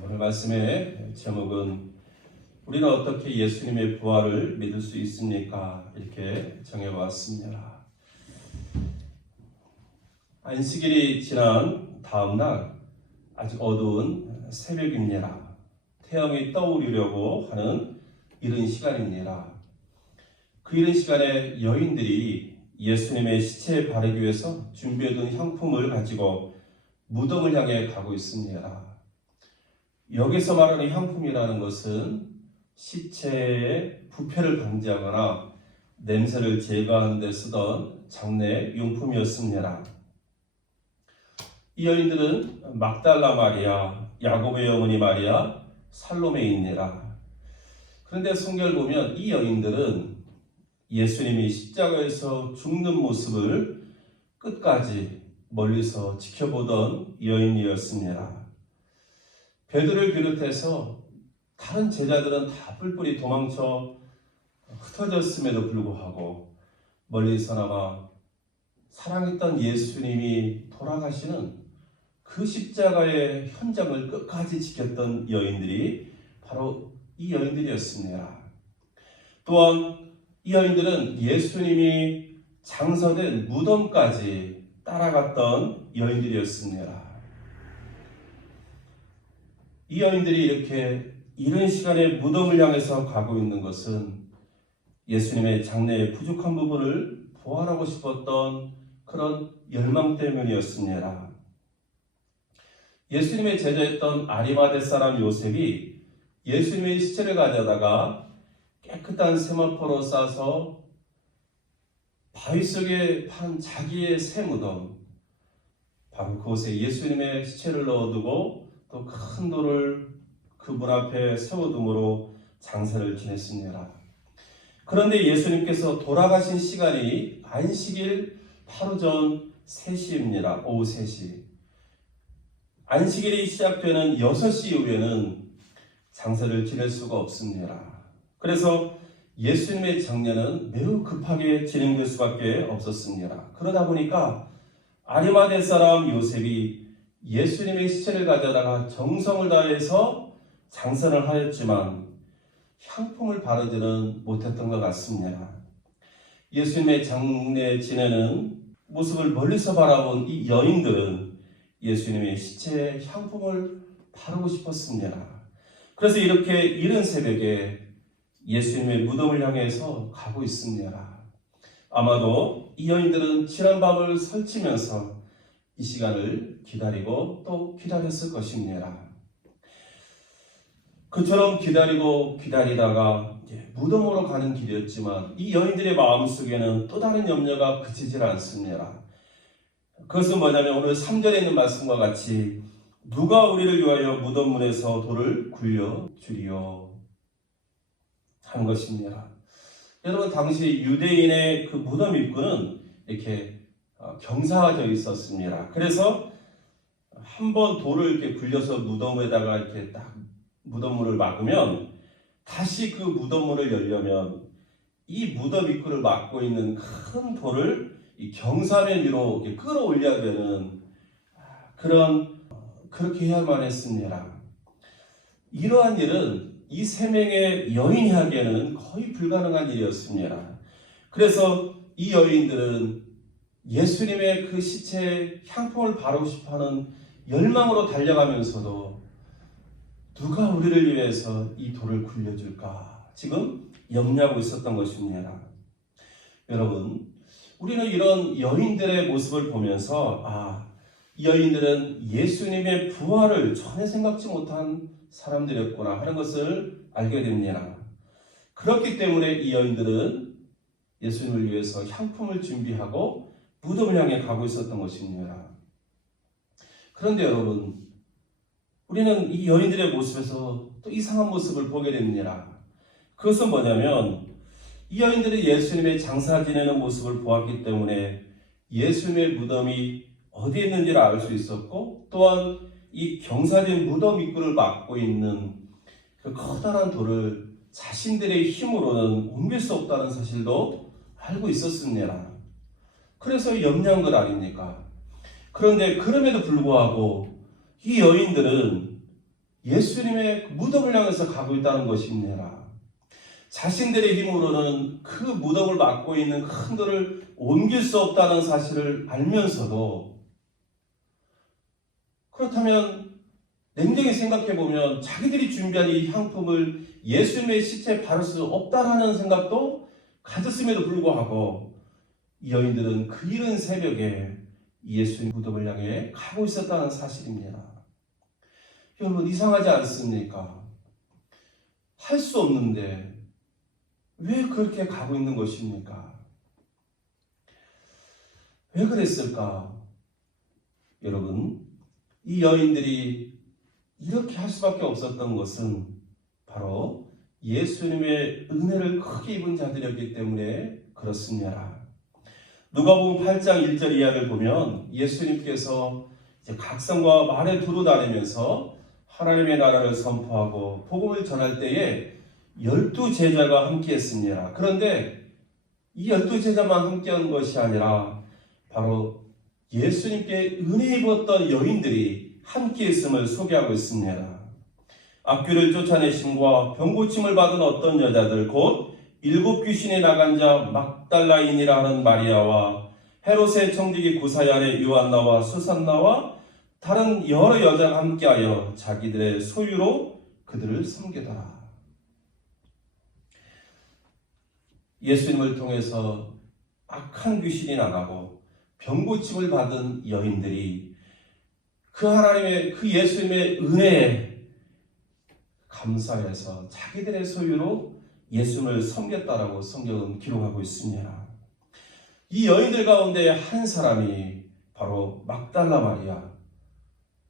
오늘 말씀의 제목은 우리는 어떻게 예수님의 부활을 믿을 수 있습니까? 이렇게 정해보았습니다. 안식일이 지난 다음 날 아직 어두운 새벽입니다. 태양이 떠오르려고 하는 이른 시간입니다. 그 이른 시간에 여인들이 예수님의 시체에 바르기 위해서 준비해둔 향품을 가지고 무덤을 향해 가고 있습니다. 여기서 말하는 향품이라는 것은 시체의 부패를 방지하거나 냄새를 제거하는 데 쓰던 장례 용품이었습니다. 이 여인들은 막달라 마리아, 야고보의 어머니 마리아, 살로메입니다. 그런데 성경을 보면 이 여인들은 예수님이 십자가에서 죽는 모습을 끝까지 멀리서 지켜보던 여인이었습니다. 베드로를 비롯해서 다른 제자들은 다 뿔뿔이 도망쳐 흩어졌음에도 불구하고 멀리서나마 사랑했던 예수님이 돌아가시는 그 십자가의 현장을 끝까지 지켰던 여인들이 바로 이 여인들이었습니다. 또한 이 여인들은 예수님이 장사된 무덤까지 따라갔던 여인들이었습니다. 이 여인들이 이렇게 이른 시간에 무덤을 향해서 가고 있는 것은 예수님의 장래의 부족한 부분을 보완하고 싶었던 그런 열망 때문이었습니다. 예수님의 제자였던 아리마대 사람 요셉이 예수님의 시체를 가져다가 깨끗한 세마포로 싸서 바위 속에 판 자기의 새 무덤, 바로 그곳에 예수님의 시체를 넣어두고 또 큰 돌을 그 문 앞에 세워둠으로 장사를 지냈습니다. 그런데 예수님께서 돌아가신 시간이 안식일 하루 전 3시입니다. 오후 3시. 안식일이 시작되는 6시 이후에는 장사를 지낼 수가 없습니다. 그래서 예수님의 장례는 매우 급하게 진행될 수밖에 없었습니다. 그러다 보니까 아리마대 사람 요셉이 예수님의 시체를 가져다가 정성을 다해서 장사를 하였지만 향품을 바르지는 못했던 것 같습니다. 예수님의 장례 지내는 모습을 멀리서 바라본 이 여인들은 예수님의 시체에 향품을 바르고 싶었습니다. 그래서 이렇게 이른 새벽에 예수님의 무덤을 향해서 가고 있습니다. 아마도 이 여인들은 지난 밤을 설치면서 이 시간을 기다리고 또 기다렸을 것입니다. 그처럼 기다리고 기다리다가 무덤으로 가는 길이었지만 이 여인들의 마음속에는 또 다른 염려가 그치질 않습니다. 그것은 뭐냐면 오늘 3절에 있는 말씀과 같이 누가 우리를 위하여 무덤문에서 돌을 굴려주리요 하는 것입니다. 여러분, 당시 유대인의 그 무덤 입구는 이렇게 경사져 있었습니다. 그래서 한번 돌을 이렇게 굴려서 무덤에다가 이렇게 딱 무덤문을 막으면 다시 그 무덤문을 열려면 이 무덤 입구를 막고 있는 큰 돌을 이 경사면 위로 이렇게 끌어올려야 되는 그렇게 해야만 했습니다. 이러한 일은 이 3명의 여인이 하기에는 거의 불가능한 일이었습니다. 그래서 이 여인들은 예수님의 그 시체에 향품을 바르고 싶어하는 열망으로 달려가면서도 누가 우리를 위해서 이 돌을 굴려줄까? 지금 염려하고 있었던 것입니다. 여러분, 우리는 이런 여인들의 모습을 보면서 이 여인들은 예수님의 부활을 전혀 생각지 못한 사람들이었구나 하는 것을 알게 됩니다. 그렇기 때문에 이 여인들은 예수님을 위해서 향품을 준비하고 무덤을 향해 가고 있었던 것입니다. 그런데 여러분, 우리는 이 여인들의 모습에서 또 이상한 모습을 보게 됩니다. 그것은 뭐냐면 이 여인들이 예수님의 장사 지내는 모습을 보았기 때문에 예수님의 무덤이 어디에 있는지를 알 수 있었고, 또한 이 경사된 무덤 입구를 막고 있는 그 커다란 돌을 자신들의 힘으로는 옮길 수 없다는 사실도 알고 있었습니다. 그래서 염려한 것 아닙니까? 그런데 그럼에도 불구하고 이 여인들은 예수님의 무덤을 향해서 가고 있다는 것입니다. 자신들의 힘으로는 그 무덤을 막고 있는 큰 돌을 옮길 수 없다는 사실을 알면서도, 그렇다면 냉정히 생각해보면 자기들이 준비한 이 향품을 예수님의 시체에 바를 수 없다라는 생각도 가졌음에도 불구하고 이 여인들은 그 이른 새벽에 예수님 무덤을 향해 가고 있었다는 사실입니다. 여러분, 이상하지 않습니까? 할 수 없는데 왜 그렇게 가고 있는 것입니까? 왜 그랬을까? 여러분, 이 여인들이 이렇게 할 수밖에 없었던 것은 바로 예수님의 은혜를 크게 입은 자들이었기 때문에 그렇습니다. 누가복음 8장 1절 이하를 보면 예수님께서 이제 각성과 말에 두루 다니면서 하나님의 나라를 선포하고 복음을 전할 때에 12제자가 함께했습니다. 그런데 이 12제자만 함께한 것이 아니라 바로 예수님께 은혜 입었던 여인들이 함께했음을 소개하고 있습니다. 악귀를 쫓아내심과 병고침을 받은 어떤 여자들, 곧 7 귀신이 나간 자 막달라인이라 하는 마리아와 헤롯의 청지기 구사야의 요한나와 수산나와 다른 여러 여자가 함께하여 자기들의 소유로 그들을 섬기더라. 예수님을 통해서 악한 귀신이 나가고 병고침을 받은 여인들이 그 하나님의, 그 예수님의 은혜에 감사해서 자기들의 소유로 예수님을 섬겼다라고 성경은 기록하고 있습니다. 이 여인들 가운데 한 사람이 바로 막달라 마리아,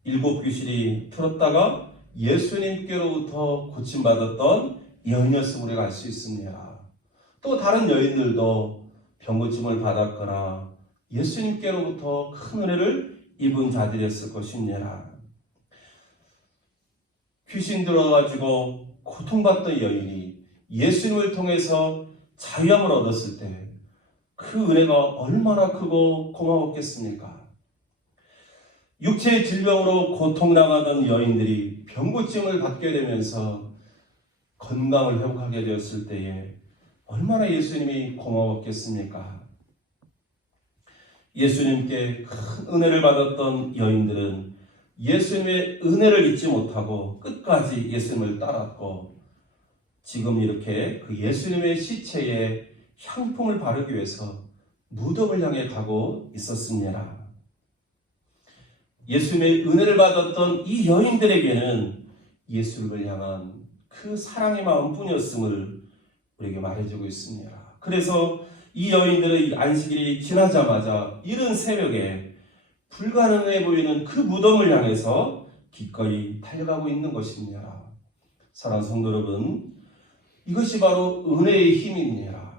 7 귀신이 풀었다가 예수님께로부터 고침받았던 여인이었음을 우리가 알 수 있습니다. 또 다른 여인들도 병고침을 받았거나 예수님께로부터 큰 은혜를 입은 자들이었을 것입니다. 귀신 들어가지고 고통받던 여인이 예수님을 통해서 자유함을 얻었을 때 그 은혜가 얼마나 크고 고마웠겠습니까? 육체의 질병으로 고통당하던 여인들이 병고침을 받게 되면서 건강을 회복하게 되었을 때에 얼마나 예수님이 고마웠겠습니까? 예수님께 큰 은혜를 받았던 여인들은 예수님의 은혜를 잊지 못하고 끝까지 예수님을 따랐고, 지금 이렇게 그 예수님의 시체에 향품을 바르기 위해서 무덤을 향해 가고 있었습니다. 예수님의 은혜를 받았던 이 여인들에게는 예수님을 향한 그 사랑의 마음뿐이었음을 우리에게 말해주고 있습니다. 그래서 이 여인들의 안식일이 지나자마자 이른 새벽에 불가능해 보이는 그 무덤을 향해서 기꺼이 달려가고 있는 것입니다. 사랑하는 성도 여러분, 이것이 바로 은혜의 힘입니다.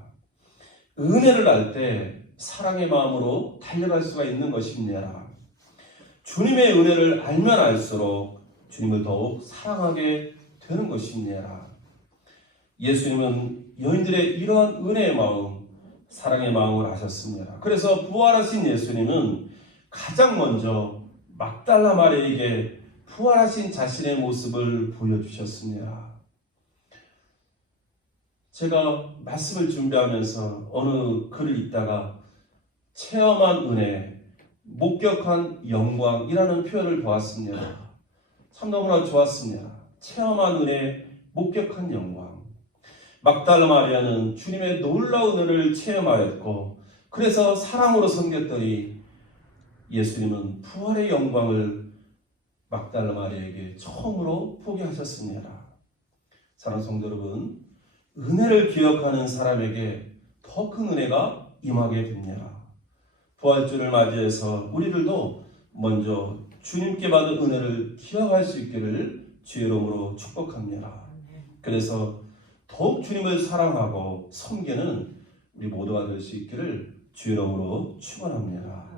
은혜를 알 때 사랑의 마음으로 달려갈 수가 있는 것입니다. 주님의 은혜를 알면 알수록 주님을 더욱 사랑하게 되는 것입니다. 예수님은 여인들의 이러한 은혜의 마음, 사랑의 마음을 아셨습니다. 그래서 부활하신 예수님은 가장 먼저 막달라 마리아에게 부활하신 자신의 모습을 보여주셨습니다. 제가 말씀을 준비하면서 어느 글을 읽다가 체험한 은혜, 목격한 영광이라는 표현을 보았습니다. 참 너무나 좋았습니다. 체험한 은혜, 목격한 영광. 막달라 마리아는 주님의 놀라운 은혜를 체험하였고, 그래서 사랑으로 섬겼더니 예수님은 부활의 영광을 막달라 마리아에게 처음으로 보게 하셨습니다. 사랑하는 성도 여러분, 은혜를 기억하는 사람에게 더 큰 은혜가 임하게 됩니다. 부활주를 맞이해서 우리들도 먼저 주님께 받은 은혜를 기억할 수 있기를 주의 이름으로 축복합니다. 그래서 더욱 주님을 사랑하고 섬기는 우리 모두가 될 수 있기를 주의 이름으로 축원합니다.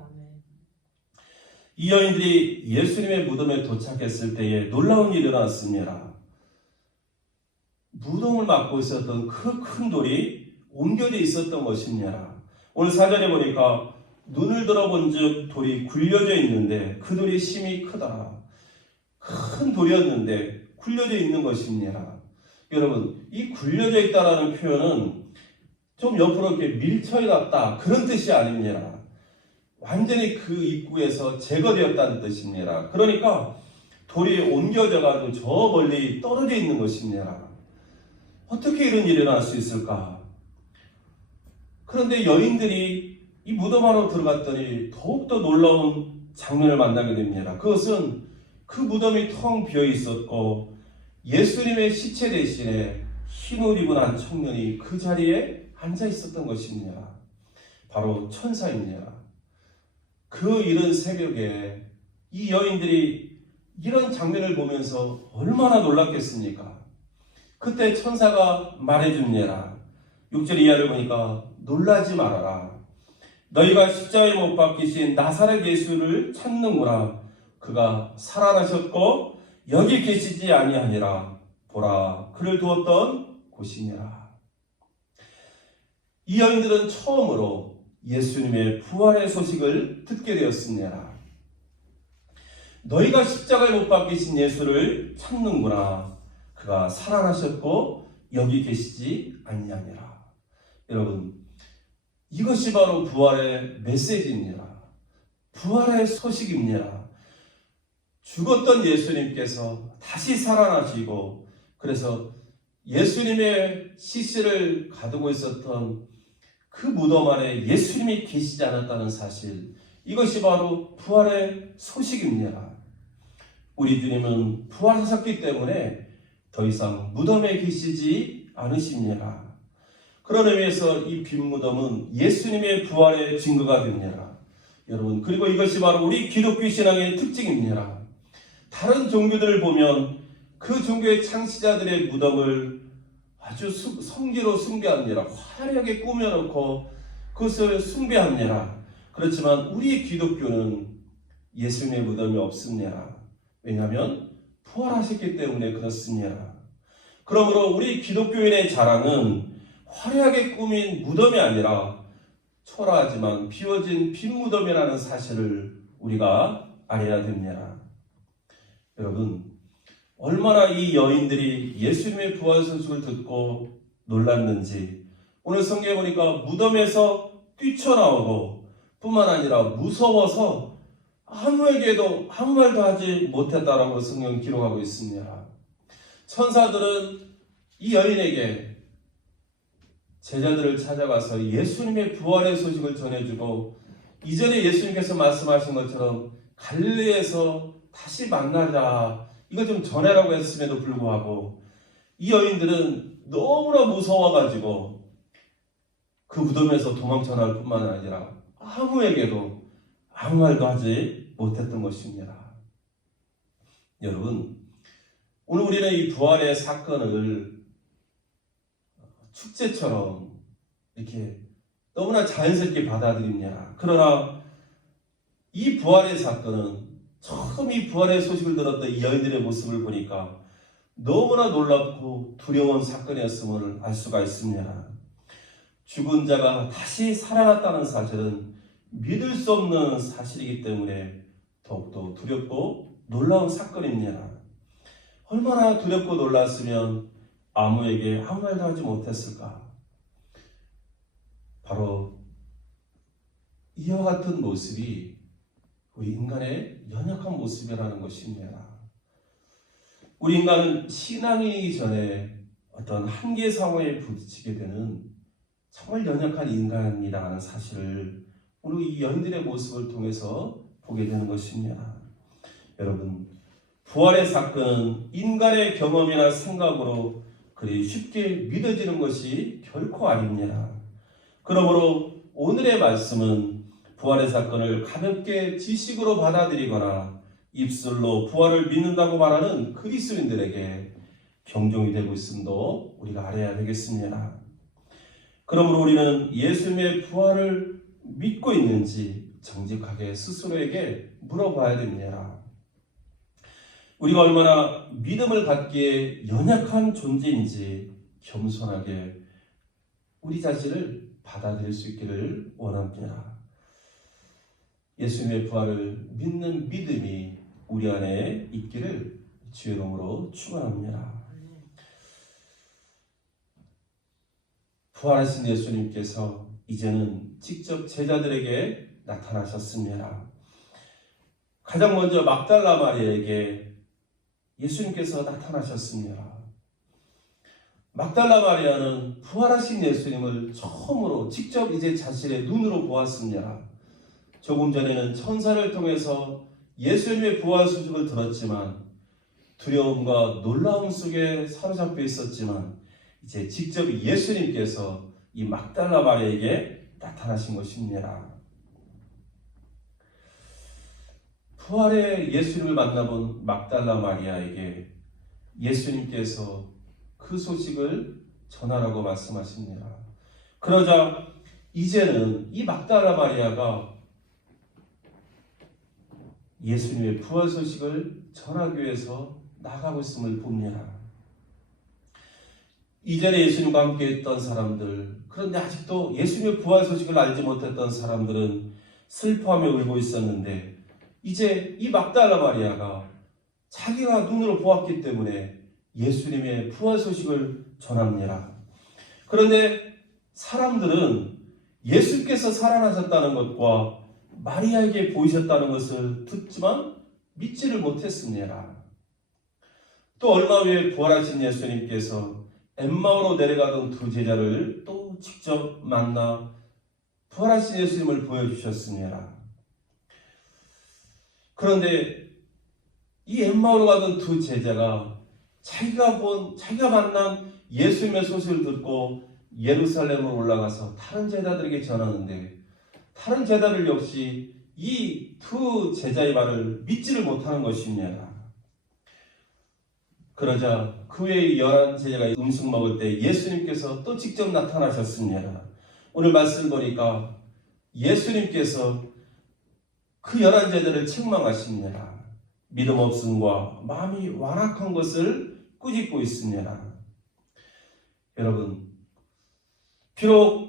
이 여인들이 예수님의 무덤에 도착했을 때에 놀라운 일이 일어났습니다. 무덤을 막고 있었던 그 큰 돌이 옮겨져 있었던 것입니다. 오늘 사전에 보니까 눈을 들어본 즉 돌이 굴려져 있는데 그 돌이 심히 크다. 큰 돌이었는데 굴려져 있는 것입니다. 여러분, 이 굴려져 있다라는 표현은 좀 옆으로 이렇게 밀쳐놨다 그런 뜻이 아닙니다. 완전히 그 입구에서 제거되었다는 뜻입니다. 그러니까 돌이 옮겨져 가지고 저 멀리 떨어져 있는 것입니다. 어떻게 이런 일이 일어날 수 있을까? 그런데 여인들이 이 무덤 안으로 들어갔더니 더욱더 놀라운 장면을 만나게 됩니다. 그것은 그 무덤이 텅 비어 있었고 예수님의 시체 대신에 흰옷 입은 한 청년이 그 자리에 앉아 있었던 것입니다. 바로 천사입니다. 그 이른 새벽에 이 여인들이 이런 장면을 보면서 얼마나 놀랐겠습니까? 그때 천사가 말해줍니다. 6절 이하를 보니까 놀라지 말아라. 너희가 십자가에 못 박히신 나사렛 예수를 찾는구나. 그가 살아나셨고 여기 계시지 아니하니라. 보라, 그를 두었던 곳이니라. 이 여인들은 처음으로 예수님의 부활의 소식을 듣게 되었습니다. 너희가 십자가에 못 박히신 예수를 찾는구나. 그가 살아나셨고 여기 계시지 아니하니라. 여러분, 이것이 바로 부활의 메시지입니다. 부활의 소식입니다. 죽었던 예수님께서 다시 살아나시고, 그래서 예수님의 시신을 가두고 있었던 그 무덤 안에 예수님이 계시지 않았다는 사실, 이것이 바로 부활의 소식입니다. 우리 주님은 부활하셨기 때문에 더 이상 무덤에 계시지 않으십니다. 그런 의미에서 이 빈 무덤은 예수님의 부활의 증거가 됩니다. 여러분, 그리고 이것이 바로 우리 기독교 신앙의 특징입니다. 다른 종교들을 보면 그 종교의 창시자들의 무덤을 아주 성기로 숭배합니다. 화려하게 꾸며놓고 그것을 숭배합니다. 그렇지만 우리 기독교는 예수님의 무덤이 없습니다. 왜냐하면 부활하셨기 때문에 그렇습니다. 그러므로 우리 기독교인의 자랑은 화려하게 꾸민 무덤이 아니라 초라하지만 비워진 빈 무덤이라는 사실을 우리가 알아야 됩니다. 여러분, 얼마나 이 여인들이 예수님의 부활 소식을 듣고 놀랐는지 오늘 성경에 보니까 무덤에서 뛰쳐나오고 뿐만 아니라 무서워서 아무에게도 아무 말도 하지 못했다라고 성경은 기록하고 있습니다. 천사들은 이 여인에게 제자들을 찾아가서 예수님의 부활의 소식을 전해주고 이전에 예수님께서 말씀하신 것처럼 갈릴리에서 다시 만나자 이걸 좀 전해라고 했음에도 불구하고 이 여인들은 너무나 무서워가지고 그 무덤에서 도망쳐 나올 뿐만 아니라 아무에게도 아무 말도 하지 못했던 것입니다. 여러분, 오늘 우리는 이 부활의 사건을 축제처럼 이렇게 너무나 자연스럽게 받아들입니다. 그러나 이 부활의 사건은 처음 이 부활의 소식을 들었던 이 여인들의 모습을 보니까 너무나 놀랍고 두려운 사건이었음을 알 수가 있습니다. 죽은 자가 다시 살아났다는 사실은 믿을 수 없는 사실이기 때문에 더욱더 두렵고 놀라운 사건입니다. 얼마나 두렵고 놀랐으면 아무에게 아무 말도 하지 못했을까? 바로 이와 같은 모습이 우리 인간의 연약한 모습이라는 것입니다. 우리 인간은 신앙이기 전에 어떤 한계 상황에 부딪히게 되는 정말 연약한 인간이라는 사실을 우리 이 여인들의 모습을 통해서 보게 되는 것입니다. 여러분, 부활의 사건은 인간의 경험이나 생각으로 그리 쉽게 믿어지는 것이 결코 아닙니다. 그러므로 오늘의 말씀은 부활의 사건을 가볍게 지식으로 받아들이거나 입술로 부활을 믿는다고 말하는 그리스도인들에게 경종이 되고 있음도 우리가 알아야 되겠습니다. 그러므로 우리는 예수님의 부활을 믿고 있는지 정직하게 스스로에게 물어봐야 됩니다. 우리가 얼마나 믿음을 갖기에 연약한 존재인지 겸손하게 우리 자신을 받아들일 수 있기를 원합니다. 예수님의 부활을 믿는 믿음이 우리 안에 있기를 주의 이름으로 축원합니다. 부활하신 예수님께서 이제는 직접 제자들에게 나타나셨습니다. 가장 먼저 막달라 마리아에게 예수님께서 나타나셨습니다. 막달라 마리아는 부활하신 예수님을 처음으로 직접 이제 자신의 눈으로 보았습니다. 조금 전에는 천사를 통해서 예수님의 부활 소식을 들었지만 두려움과 놀라움 속에 사로잡혀 있었지만 이제 직접 예수님께서 이 막달라 마리아에게 나타나신 것입니다. 부활의 예수님을 만나본 막달라 마리아에게 예수님께서 그 소식을 전하라고 말씀하십니다. 그러자 이제는 이 막달라 마리아가 예수님의 부활 소식을 전하기 위해서 나가고 있음을 봅니다. 이전에 예수님과 함께 했던 사람들, 그런데 아직도 예수님의 부활 소식을 알지 못했던 사람들은 슬퍼하며 울고 있었는데 이제 이 막달라 마리아가 자기가 눈으로 보았기 때문에 예수님의 부활 소식을 전합니다. 그런데 사람들은 예수께서 살아나셨다는 것과 마리아에게 보이셨다는 것을 듣지만 믿지를 못했습니다. 또 얼마 후에 부활하신 예수님께서 엠마오로 내려가던 두 제자를 또 직접 만나 부활하신 예수님을 보여주셨습니다. 그런데 이 엠마오로 가던 두 제자가 자기가 만난 예수님의 소식을 듣고 예루살렘으로 올라가서 다른 제자들에게 전하는데 다른 제자들 역시 이 두 제자의 말을 믿지를 못하는 것입니다. 그러자 그 외의 11제자가 음식 먹을 때 예수님께서 또 직접 나타나셨습니다. 오늘 말씀 보니까 예수님께서 그 11제자를 책망하십니다. 믿음 없음과 마음이 완악한 것을 꾸짖고 있습니다. 여러분, 비록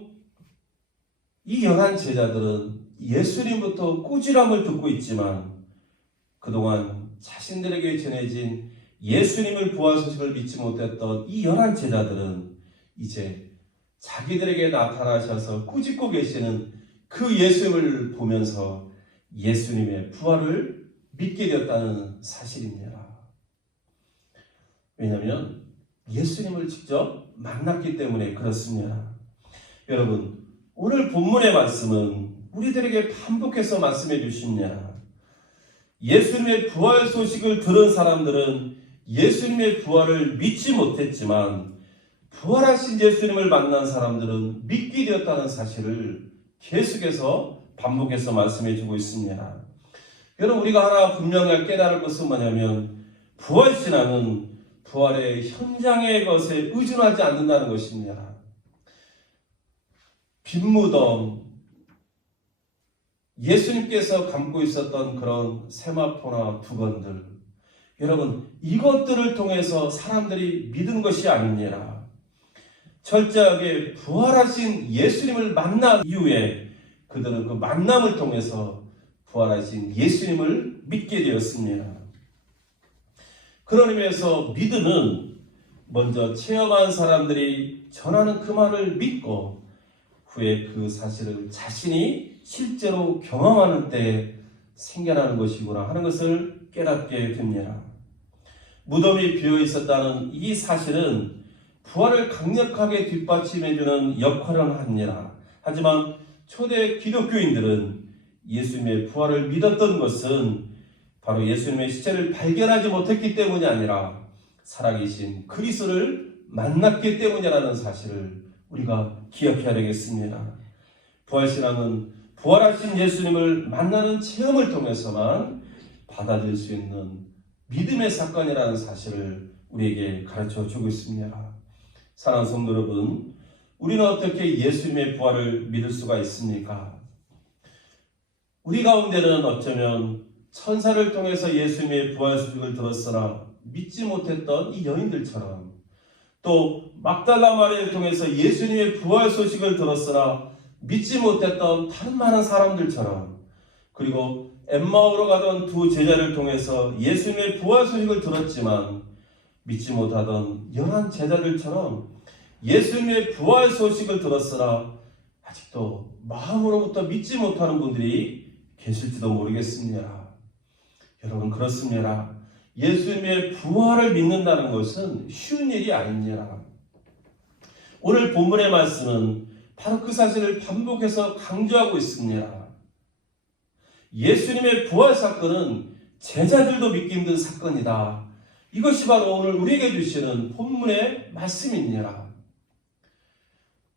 이 11제자들은 예수님부터 꾸지람을 듣고 있지만 그동안 자신들에게 전해진 예수님을 부활 소식을 믿지 못했던 이 11제자들은 이제 자기들에게 나타나셔서 꾸짖고 계시는 그 예수님을 보면서 예수님의 부활을 믿게 되었다는 사실입니다. 왜냐하면 예수님을 직접 만났기 때문에 그렇습니다. 여러분, 오늘 본문의 말씀은 우리들에게 반복해서 말씀해 주십니다. 예수님의 부활 소식을 들은 사람들은 예수님의 부활을 믿지 못했지만 부활하신 예수님을 만난 사람들은 믿게 되었다는 사실을 계속해서 반복해서 말씀해 주고 있습니다. 여러분, 우리가 하나 분명히 깨달을 것은 뭐냐면 부활신앙은 부활의 현장의 것에 의존하지 않는다는 것입니다. 빈무덤, 예수님께서 감고 있었던 그런 세마포나 두건들, 여러분, 이것들을 통해서 사람들이 믿은 것이 아닙니다. 철저하게 부활하신 예수님을 만난 이후에 그들은 그 만남을 통해서 부활하신 예수님을 믿게 되었습니다. 그런 의미에서 믿음은 먼저 체험한 사람들이 전하는 그 말을 믿고 후에 그 사실을 자신이 실제로 경험하는 때 생겨나는 것이구나 하는 것을 깨닫게 됩니다. 무덤이 비어 있었다는 이 사실은 부활을 강력하게 뒷받침해주는 역할을 합니다. 하지만 초대 기독교인들은 예수님의 부활을 믿었던 것은 바로 예수님의 시체를 발견하지 못했기 때문이 아니라 살아계신 그리스도를 만났기 때문이라는 사실을 우리가 기억해야 되겠습니다. 부활신앙은 부활하신 예수님을 만나는 체험을 통해서만 받아들일 수 있는 믿음의 사건이라는 사실을 우리에게 가르쳐주고 있습니다. 사랑하는 성도 여러분, 우리는 어떻게 예수님의 부활을 믿을 수가 있습니까? 우리 가운데는 어쩌면 천사를 통해서 예수님의 부활 소식을 들었으나 믿지 못했던 이 여인들처럼, 또 막달라 마리아를 통해서 예수님의 부활 소식을 들었으나 믿지 못했던 다른 많은 사람들처럼, 그리고 엠마오로 가던 두 제자를 통해서 예수님의 부활 소식을 들었지만 믿지 못하던 11 제자들처럼 예수님의 부활 소식을 들었으나 아직도 마음으로부터 믿지 못하는 분들이 계실지도 모르겠습니다. 여러분, 그렇습니다. 예수님의 부활을 믿는다는 것은 쉬운 일이 아닙니다. 오늘 본문의 말씀은 바로 그 사실을 반복해서 강조하고 있습니다. 예수님의 부활 사건은 제자들도 믿기 힘든 사건이다. 이것이 바로 오늘 우리에게 주시는 본문의 말씀입니다.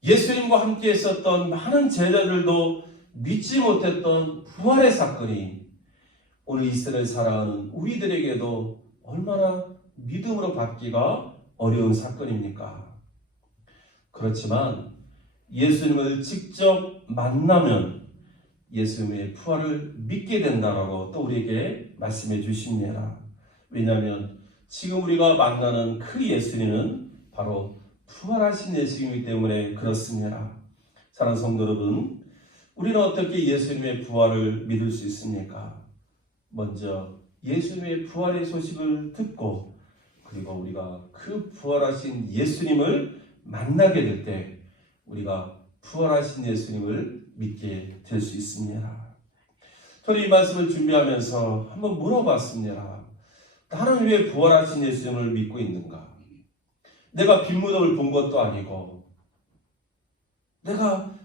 예수님과 함께 있었던 많은 제자들도 믿지 못했던 부활의 사건이 오늘 이 시대를 살아가는 우리들에게도 얼마나 믿음으로 받기가 어려운 사건입니까? 그렇지만 예수님을 직접 만나면 예수님의 부활을 믿게 된다라고 또 우리에게 말씀해 주십니다. 왜냐하면 지금 우리가 만나는 그 예수님은 바로 부활하신 예수님이기 때문에 그렇습니다. 사랑하는 성도 여러분, 우리는 어떻게 예수님의 부활을 믿을 수 있습니까? 먼저 예수님의 부활의 소식을 듣고 그리고 우리가 그 부활하신 예수님을 만나게 될 때 우리가 부활하신 예수님을 믿게 될 수 있습니다. 저는 이 말씀을 준비하면서 한번 물어봤습니다. 나는 왜 부활하신 예수님을 믿고 있는가? 내가 빈무덤을 본 것도 아니고 내가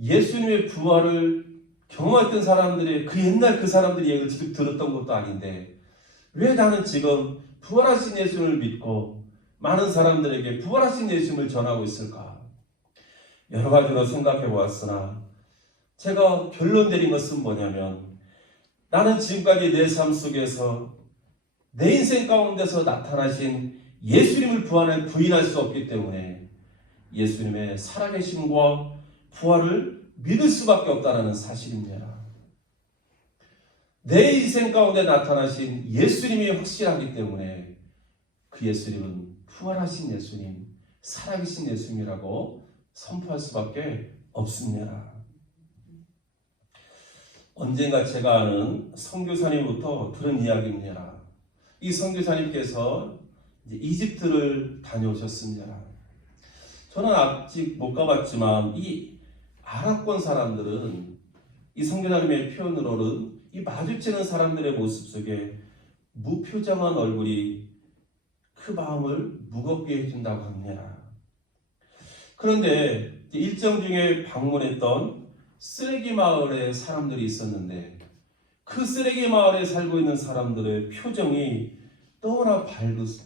예수님의 부활을 경험했던 사람들의 그 옛날 그 사람들의 얘기를 직접 들었던 것도 아닌데 왜 나는 지금 부활하신 예수님을 믿고 많은 사람들에게 부활하신 예수님을 전하고 있을까? 여러 가지로 생각해 보았으나 제가 결론 내린 것은 뭐냐면 나는 지금까지 내 삶 속에서 내 인생 가운데서 나타나신 예수님을 부인할 수 없기 때문에 예수님의 살아계심과 부활을 믿을 수밖에 없다는 사실입니다. 내 인생 가운데 나타나신 예수님이 확실하기 때문에 그 예수님은 부활하신 예수님, 살아계신 예수님이라고 선포할 수밖에 없습니다. 언젠가 제가 아는 선교사님부터 들은 이야기입니다. 이 선교사님께서 이집트를 다녀오셨습니다. 저는 아직 못 가봤지만 이 아랍권 사람들은 이 선교사님의 표현으로는 이 마주치는 사람들의 모습 속에 무표정한 얼굴이 그 마음을 무겁게 해준다고 합니다. 그런데 일정 중에 방문했던 쓰레기 마을에 사람들이 있었는데 그 쓰레기 마을에 살고 있는 사람들의 표정이 너무나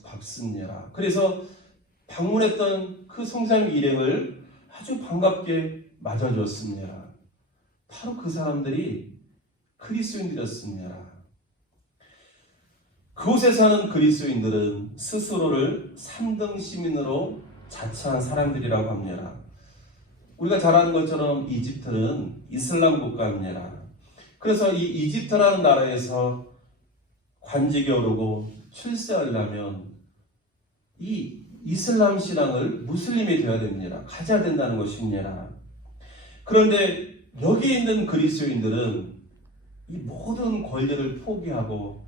밝습니다. 그래서 방문했던 그 성사님 일행을 아주 반갑게 맞아줬습니다. 바로 그 사람들이 그리스도인들이었습니다. 그곳에 사는 그리스도인들은 스스로를 3등 시민으로 자처한 사람들이라고 합니다. 우리가 잘 아는 것처럼 이집트는 이슬람 국가입니다. 그래서 이 이집트라는 나라에서 관직이 오르고 출세하려면 이 이슬람 신앙을 무슬림이 되어야 됩니다. 가져야 된다는 것입니다. 그런데 여기 있는 그리스도인들은 이 모든 권리를 포기하고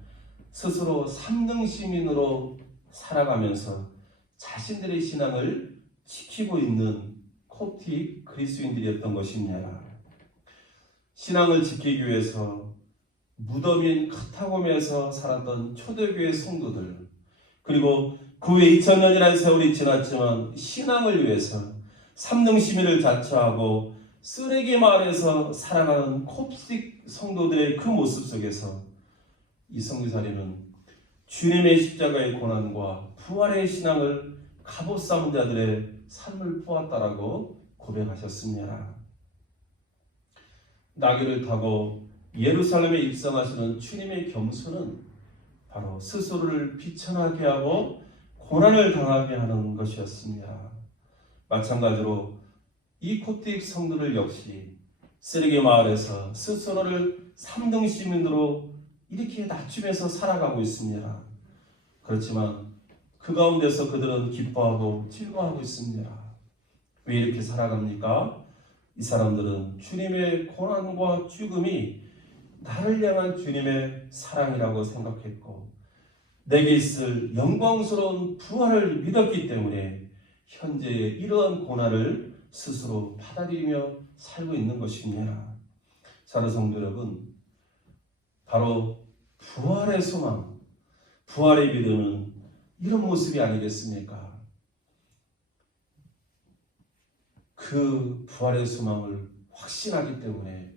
스스로 3등 시민으로 살아가면서 자신들의 신앙을 지키고 있는 콥틱 그리스도인들이었던 것입니다. 신앙을 지키기 위해서 무덤인 카타콤에서 살았던 초대교회 성도들, 그리고 그 후에 2000년이라는 세월이 지났지만 신앙을 위해서 3등 시민을 자처하고 쓰레기 마을에서 살아가는 콥틱 성도들의 그 모습 속에서 이 선교사님은 주님의 십자가의 고난과 부활의 신앙을 갑옷 삼은 자들의 삶을 보았다라고 고백하셨습니다. 나귀를 타고 예루살렘에 입성하시는 주님의 겸손은 바로 스스로를 비천하게 하고 고난을 당하게 하는 것이었습니다. 마찬가지로 이 콥틱 성도들 역시 쓰레기 마을에서 스스로를 3등 시민으로 이렇게 낮추면서 살아가고 있습니다. 그렇지만 그 가운데서 그들은 기뻐하고 즐거워하고 있습니다. 왜 이렇게 살아갑니까? 이 사람들은 주님의 고난과 죽음이 나를 향한 주님의 사랑이라고 생각했고 내게 있을 영광스러운 부활을 믿었기 때문에 현재의 이러한 고난을 스스로 받아들이며 살고 있는 것입니다. 사랑하는 성도 여러분, 바로 부활의 소망, 부활의 믿음은 이런 모습이 아니겠습니까? 그 부활의 소망을 확신하기 때문에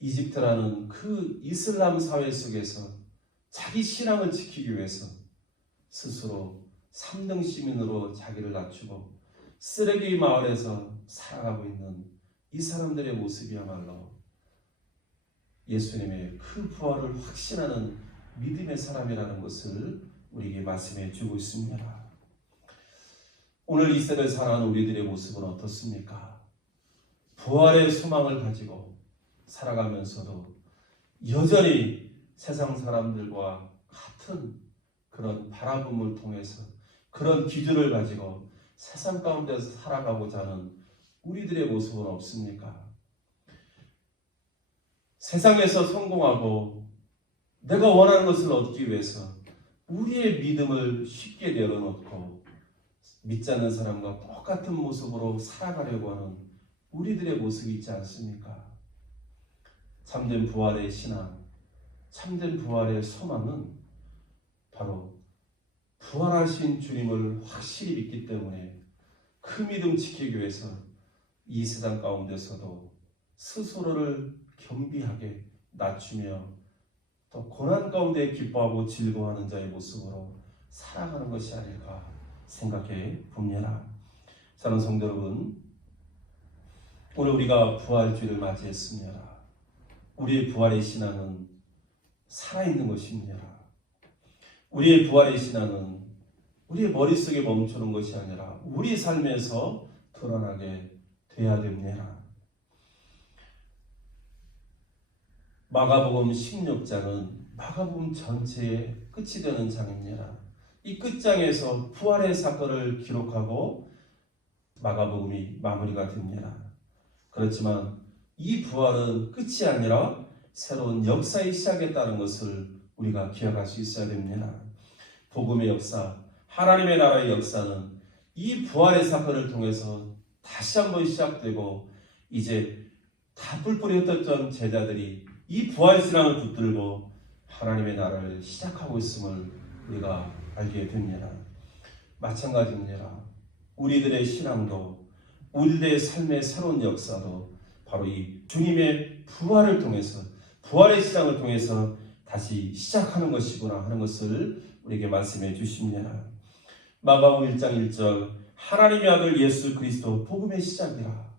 이집트라는 그 이슬람 사회 속에서 자기 신앙을 지키기 위해서 스스로 3등 시민으로 자기를 낮추고 쓰레기 마을에서 살아가고 있는 이 사람들의 모습이야말로 예수님의 그 부활을 확신하는 믿음의 사람이라는 것을 우리에게 말씀해 주고 있습니다. 오늘 이 세대를 살아가는 우리들의 모습은 어떻습니까? 부활의 소망을 가지고 살아가면서도 여전히 세상 사람들과 같은 그런 바라봄을 통해서 그런 기준을 가지고 세상 가운데서 살아가고자 하는 우리들의 모습은 없습니까? 세상에서 성공하고 내가 원하는 것을 얻기 위해서 우리의 믿음을 쉽게 내려놓고 믿지 않는 사람과 똑같은 모습으로 살아가려고 하는 우리들의 모습이 있지 않습니까? 참된 부활의 신앙, 참된 부활의 소망은 바로 부활하신 주님을 확실히 믿기 때문에 그 믿음 지키기 위해서 이 세상 가운데서도 스스로를 겸비하게 낮추며 또 고난 가운데 기뻐하고 즐거워하는 자의 모습으로 살아가는 것이 아닐까 생각해 봅니다. 사랑하는 성도 여러분, 오늘 우리가 부활주일을 맞이했습니다. 우리의 부활의 신앙은 살아있는 것입니다. 우리의 부활의 신앙은 우리의 머릿속에 멈추는 것이 아니라 우리 삶에서 드러나게 돼야 됩니다. 마가복음 16장은 마가복음 전체의 끝이 되는 장입니다. 이 끝장에서 부활의 사건을 기록하고 마가복음이 마무리가 됩니다. 그렇지만 이 부활은 끝이 아니라 새로운 역사의 시작이었다는 것을 우리가 기억할 수 있어야 됩니다. 복음의 역사, 하나님의 나라의 역사는 이 부활의 사건을 통해서 다시 한번 시작되고 이제 다 뿔뿔이 흩어졌던 제자들이 이 부활 신앙을 붙들고 하나님의 나라를 시작하고 있음을 우리가 알게 됩니다. 마찬가지입니다. 우리들의 신앙도 우리들의 삶의 새로운 역사도 바로 이 주님의 부활을 통해서 부활의 신앙을 통해서 다시 시작하는 것이구나 하는 것을 우리에게 말씀해 주십니다. 마가복음 1장 1절 하나님의 아들 예수 그리스도 복음의 시작이라.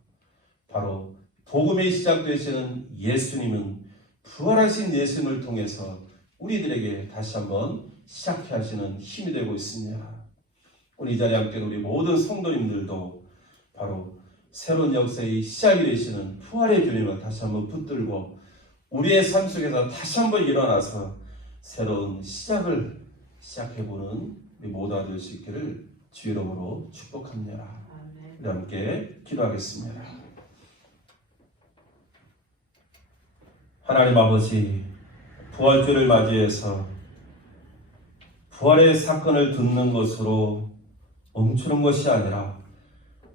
바로 복음의 시작 되시는 예수님은 부활하신 예수님을 통해서 우리들에게 다시 한번 시작해 하시는 힘이 되고 있습니다. 오늘 이 자리에 함께 우리 모든 성도님들도 바로 새로운 역사의 시작이 되시는 부활의 주님을 다시 한번 붙들고 우리의 삶 속에서 다시 한번 일어나서 새로운 시작을 시작해보는 우리 모두가 될 수 있기를 주 이름으로 축복합니다. 우리 함께 기도하겠습니다. 하나님 아버지, 부활주를 맞이해서 부활의 사건을 듣는 것으로 멈추는 것이 아니라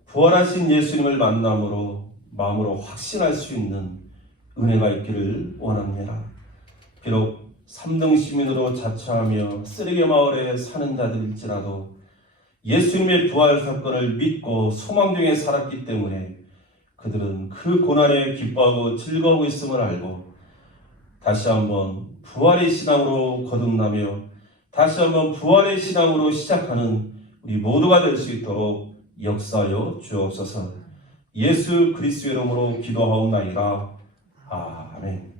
부활하신 예수님을 만남으로 마음으로 확신할 수 있는 은혜가 있기를 원합니다. 비록 3등 시민으로 자처하며 쓰레기 마을에 사는 자들일지라도 예수님의 부활 사건을 믿고 소망 중에 살았기 때문에 그들은 그 고난에 기뻐하고 즐거워하고 있음을 알고 다시 한번 부활의 신앙으로 거듭나며 다시 한번 부활의 신앙으로 시작하는 우리 모두가 될 수 있도록 역사하여 주옵소서. 예수 그리스도의 이름으로 기도하옵나이다. 아멘.